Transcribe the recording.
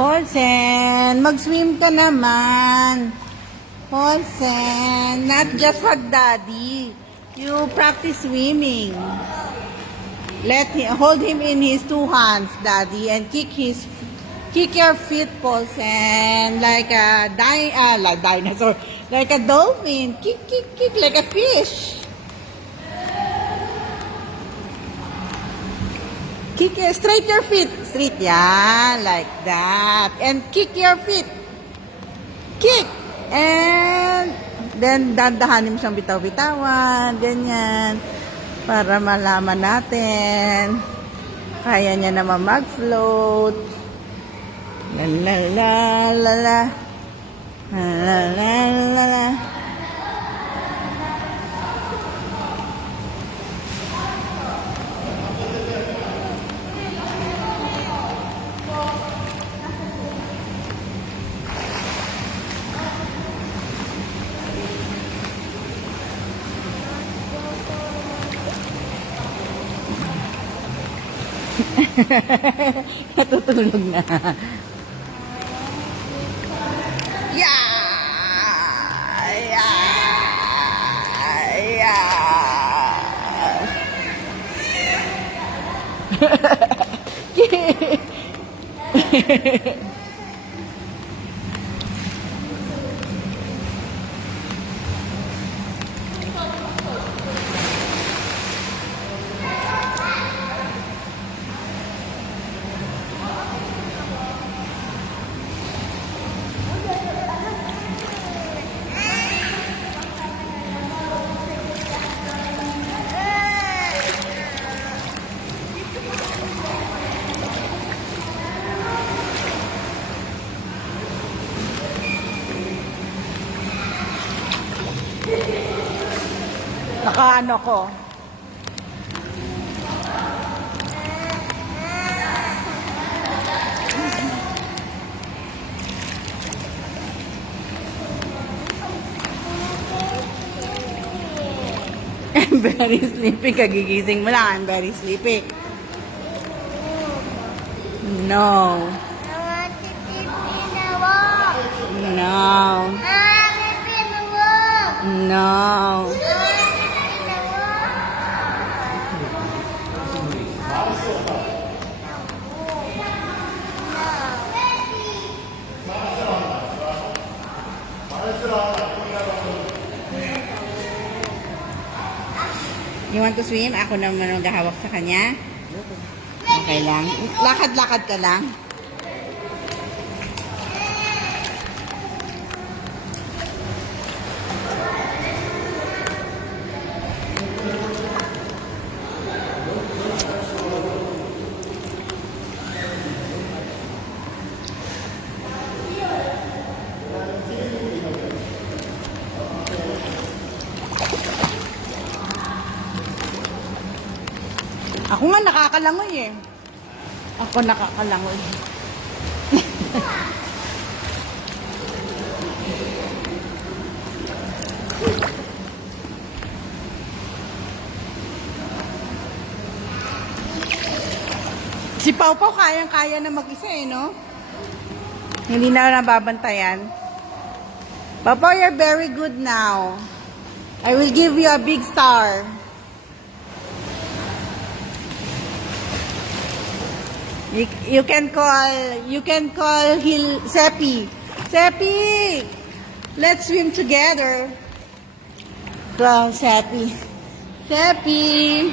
Paulsen, mag-swim ka naman. Paulsen, not just hug daddy. You practice swimming. Hold him in his two hands, daddy, and kick your feet, Paulsen, like a dinosaur, like a dolphin. Kick, like a fish. Straight your feet. Straight, yeah, like that. And kick your feet. Kick. And then, dandahanin mo siyang bitaw-bitawan. Ganyan. Para malaman natin. Kaya niya naman mag-float. La la la la la. La la la la la. Natutulog na. Yeah! Nakaano ko. I'm very sleepy. Kagigising mo lang. I'm very sleepy. No. I want to sleep in the wall. No. I want to sleep in the wall. No. I want to sleep in the wall. You want to swim? Ako naman maghahawak sa kanya. Okay lang. Lakad-lakad ka lang. Ako nga nakakalangoy eh. Ako nakakalangoy. Si Pau Pau kayang-kaya na mag-isa eh, no? Hindi na nababantayan. Pau Pau, you're very good now. I will give you a big star. You can call Seppi. Seppi, let's swim together. Come, Seppi. Seppi.